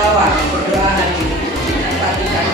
tawa berdoa hari ini. Perhatikan.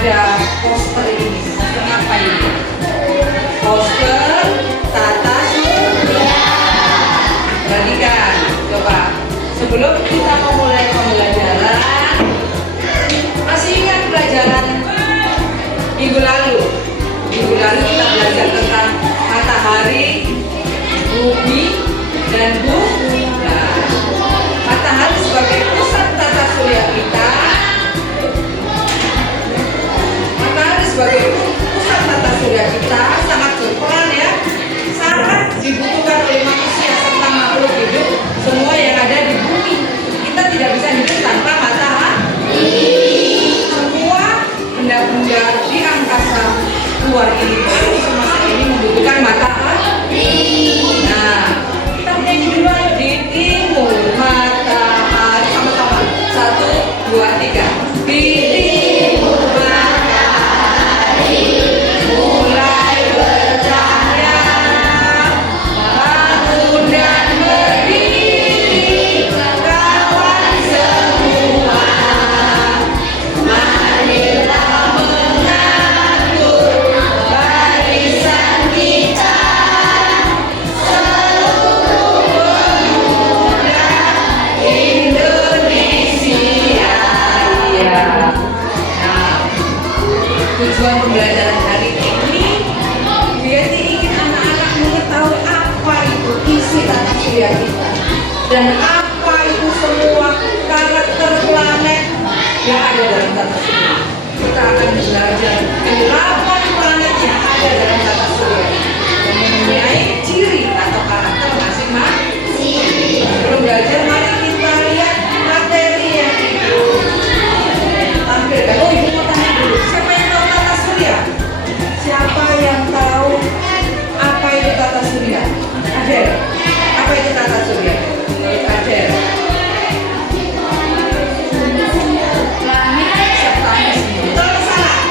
Ada poster ini, poster apa ini? Poster tata surya. Perhatikan, coba sebelum kita memulai pembelajaran, masih ingat pelajaran minggu lalu? Minggu lalu kita belajar tentang matahari, bumi, dan bumi. Nah, matahari sebagai pusat tata surya kita. Sebagai pusat tata surya kita sangat berperan ya, sangat dibutuhkan oleh manusia serta makhluk hidup semua yang ada di bumi. Kita tidak bisa hidup tanpa matahari. Semua benda-benda di angkasa luar ini, semesta ini membutuhkan matahari. Nah, kita nyanyi dulu ayo di timur matahari sama-sama. 1, 2, 3. Di timur mulai bercahaya, bangun dan berdiri, kawan semua. Marilah mengatur barisan kita, seluruh pemuda Indonesia. Tujuan pembelajaran hari ini, Yeti ingin anak-anak mengetahui apa itu isi tata surya kita dan apa itu semua karakter planet yang ada dalam tata surya. Kita akan belajar 8 planet yang ada dalam tata surya dan mempunyai ciri atau karakter masing-masing. Sebelum belajar, mari kita lihat materi yang ditampilkan. Oh, ibu mau tanya dulu, siapa yang tahu tata surya? Siapa yang tahu apa itu tata surya? Adel, apa itu tata surya? Menurut Adel, langit serta bumi. Betul atau salah?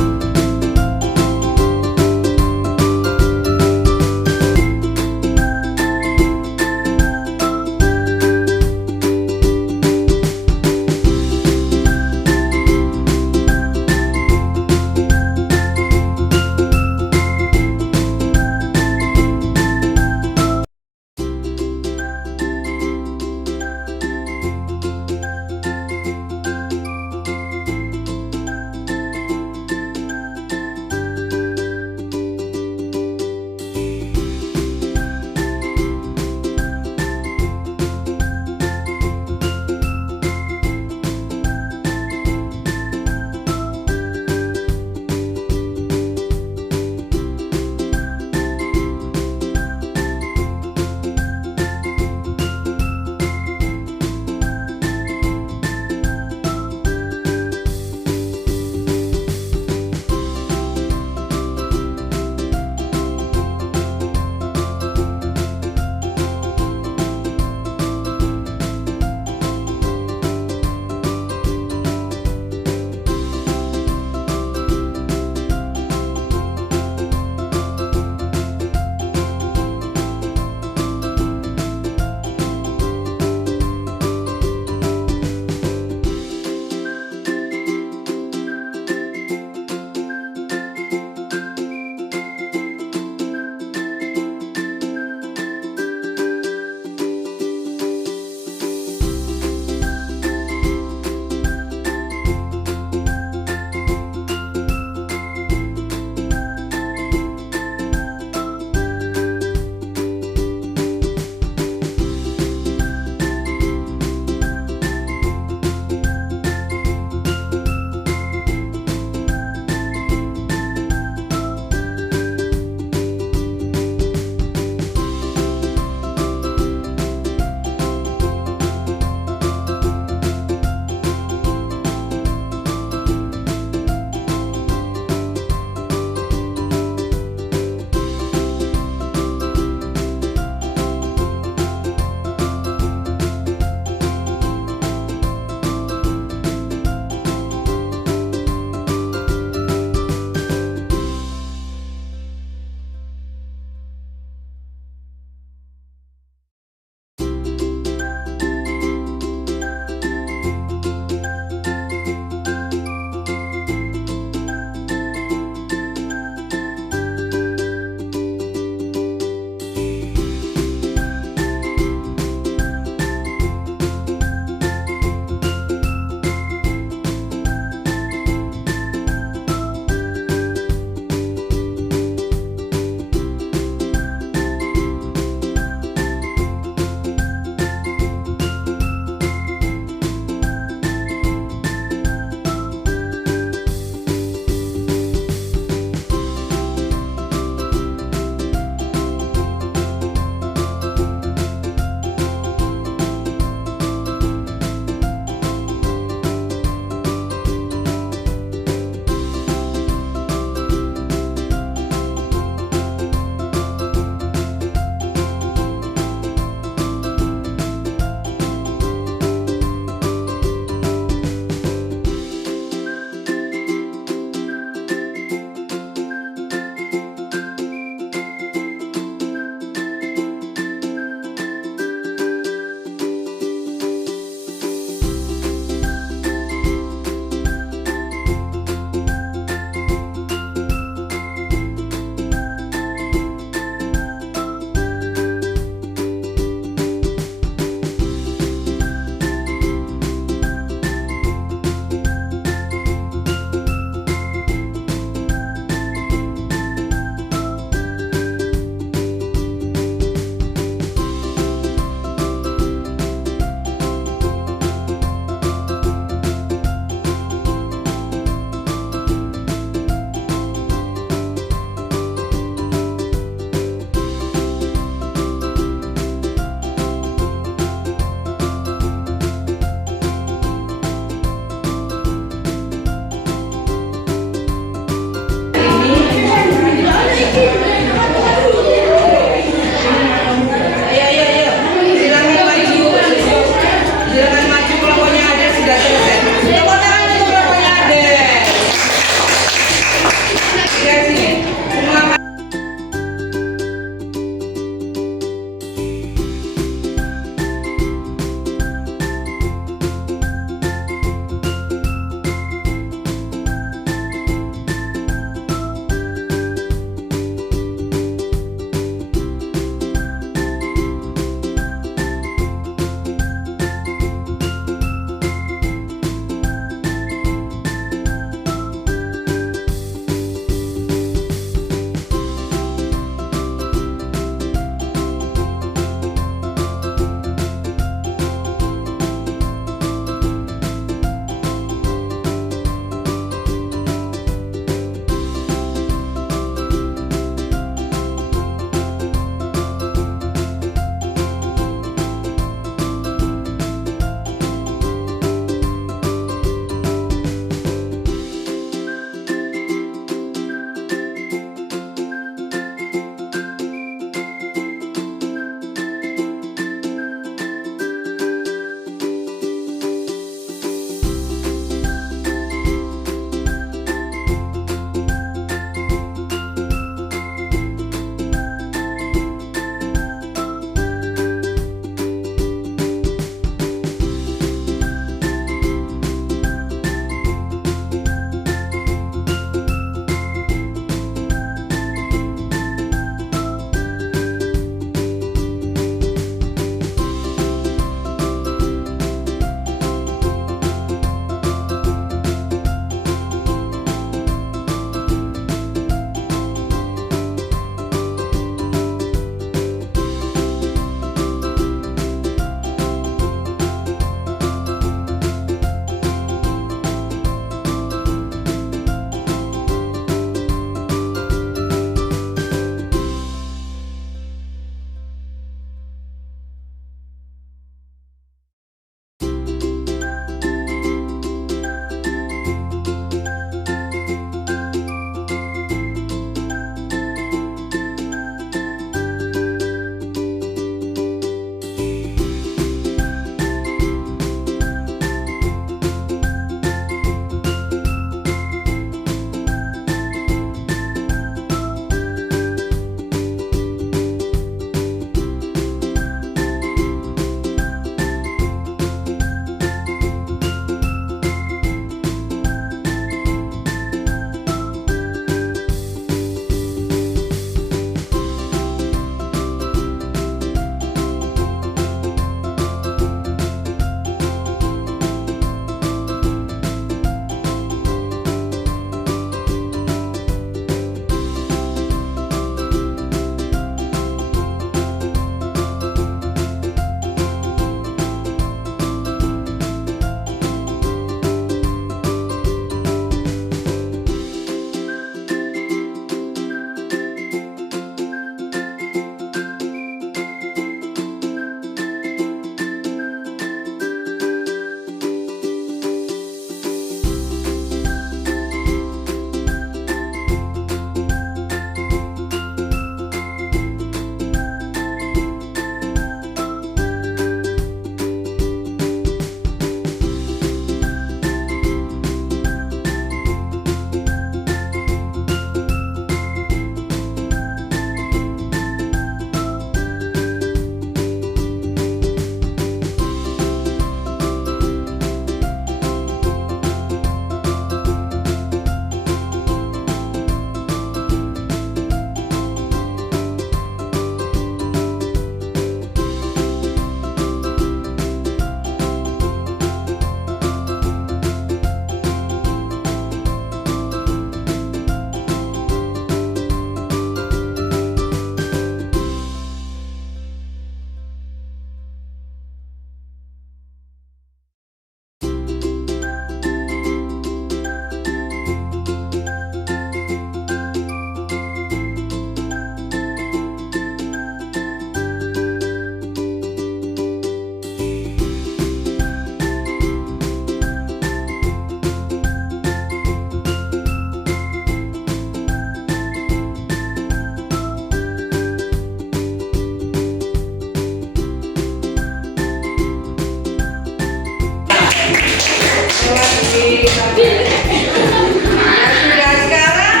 Sudah, sekarang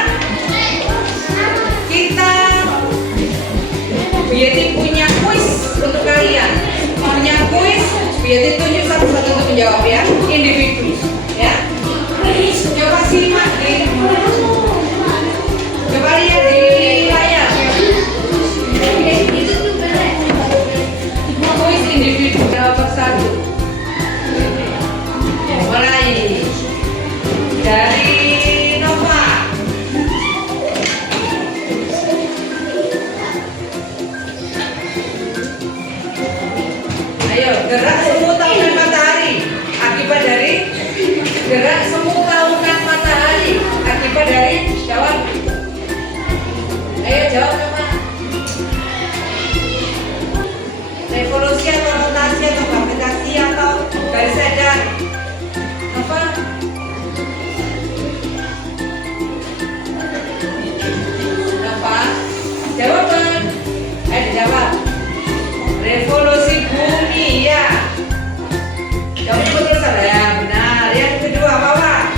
kita Biati punya kuis untuk kalian. Punya kuis, Biati tunjuk satu-satu untuk menjawab ya. Individu ya. Coba simak di, coba lihat di layar. Kuis individu nomor 1. Mulai dari Nova. Ayo, gerak semu tahunan matahari akibat dari gerak semu tahunan matahari akibat dari jawab. Ayo jawab Nova. Revolusi atau rotasi atau gravitasi atau garis edan? Nova. Nova. Jawaban. Ayo dijawab. Revolusi bumi ya. Jawab betul salah ya, benar. Yang kedua apa?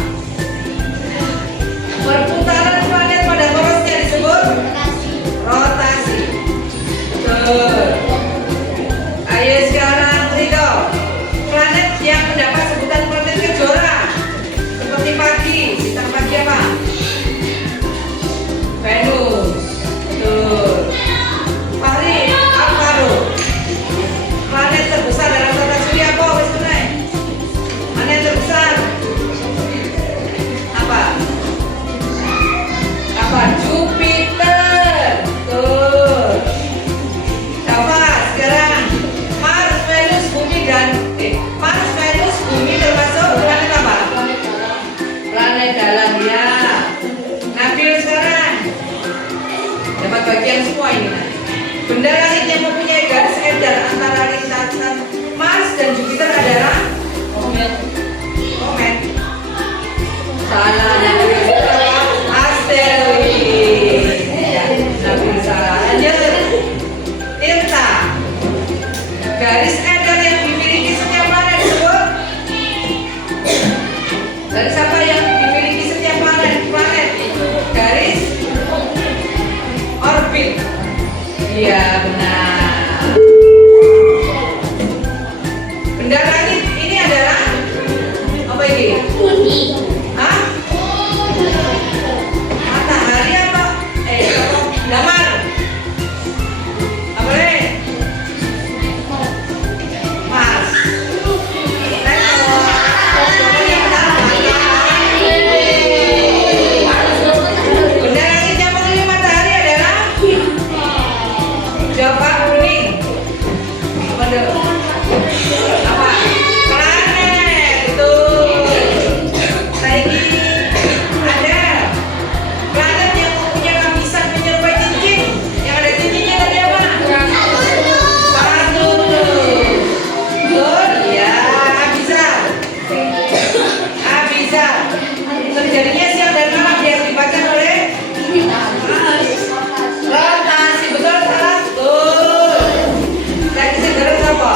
Perputaran planet pada torusnya disebut rotasi. Betul. Ayo sekarang Rito. Planet yang mendapat sebutan planet kejora seperti pagi, bintang pagi apa? Venus. Betul. Fahri, Alvaro. Planet terbesar dalam tata surya apa? Wes tunai. Mana yang terbesar? Apa? Apa? Jupiter. Tuh. Coba sekarang Mars, Venus, Bumi dan Mars, Venus, Bumi termasuk planet apa? Planet dalam ya. Nabil sekarang dapat bagian semua ini. Benda langit yang mempunyai garis edar antara lintasan Mars dan Jupiter adalah komet. Komet. Salah. Asteroid. Ya, Nabil salah. Lanjut. Tirta. Garis edar yang dimiliki setiap planet disebut. Garis apa yang dimiliki setiap planet? Garis orbit. Iya benar. Benda langit ini adalah apa ini? Hah? Matahari atau damar? Apa boleh? Mars. Benda langit yang mengelilingi matahari adalah jawab kuning. Apa dong? Apa? Planet. Betul. Lagi ada planet yang mempunyai lapisan menyerupai cincin. Yang ada cincinnya tadi apa? Saturnus. Betul? Ya, bisa. Bisa. Terjadinya siang dan malam yang dibaca oleh rotasi. Betul salah? Betul. Lagi segera apa?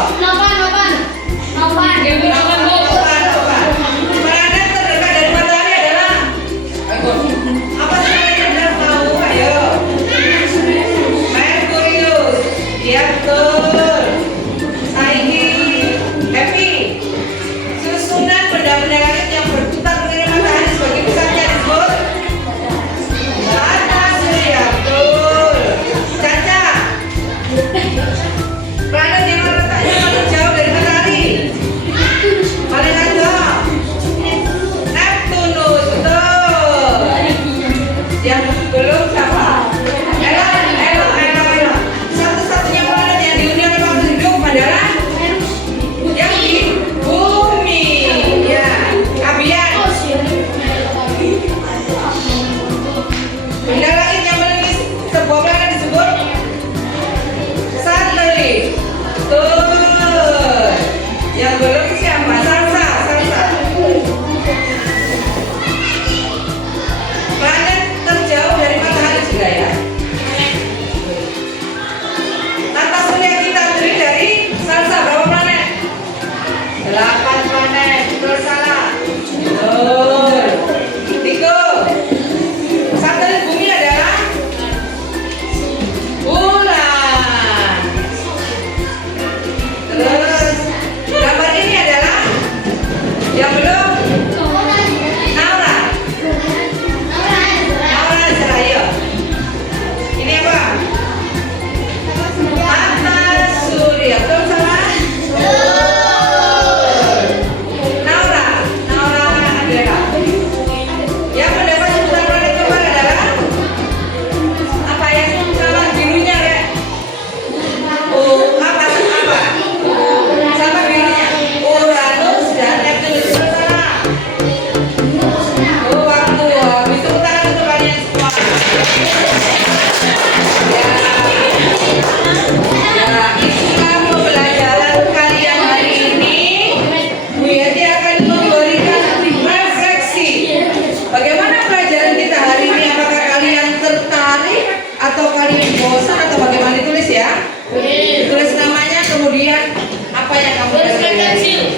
kemudian apa yang kamu pelajari?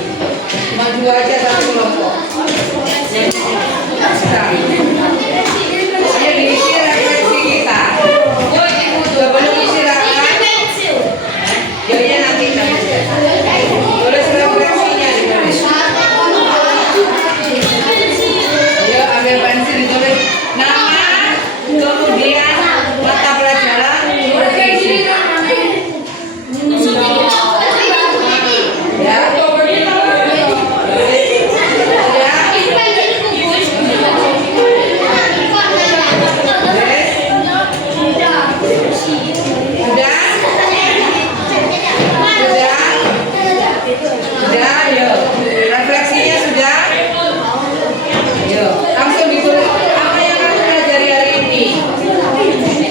Maju aja satu kelompok. Ayo diisi refleksi kita. Oh, ibu juga belum istirahat. Jadinya nanti kamu tulis refleksinya ditulis. Ayo ambil pensil ditulis nama, kemudian mata pelajaran, berisi. Ya. Sudah, yuk. Refleksinya sudah. Yuk, langsung ditulis apa yang kamu pelajari hari ini.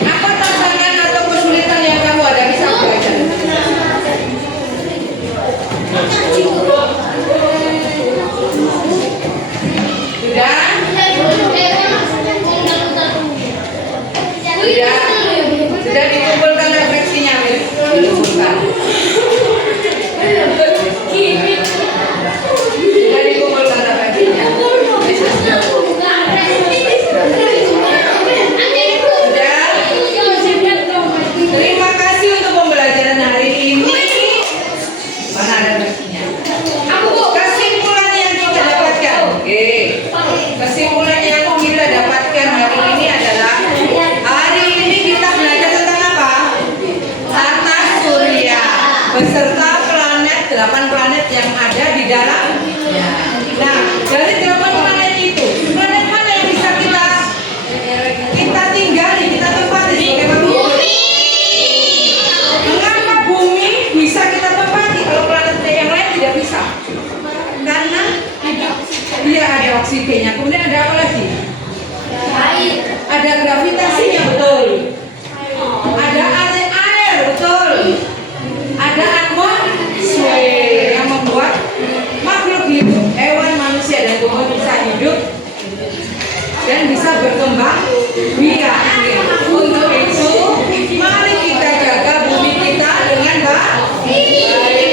Apa tantangan atau kesulitan yang kamu ada bisa belajar? Sudah? Sudah dikumpulkan refleksinya, dikumpulkan. Sudah dikumpulkan refleksinya. Sudah. Terima kasih untuk pembelajaran hari ini. Mana ada refleksinya? Kesimpulan yang kita dapatkan. Oke. Kesimpulan yang kita dapatkan hari ini adalah hari ini kita belajar tentang apa? Tata surya beserta planet, 8 planet yang ada di dalamnya. Nah, dari 8 planet itu, planet mana yang bisa kita tinggali, kita tempati sebagai manusia? Mengapa bumi bisa kita tempati kalau planet yang lain tidak bisa? Karena dia ada oksigennya, kemudian ada apa lagi? Ada gravitasinya, betul. Ada air, betul. Ada atmosfer yang membuat makhluk hidup, hewan, manusia dan tumbuhan bisa hidup dan bisa berkembang biak. Untuk itu, mari kita jaga bumi kita dengan baik.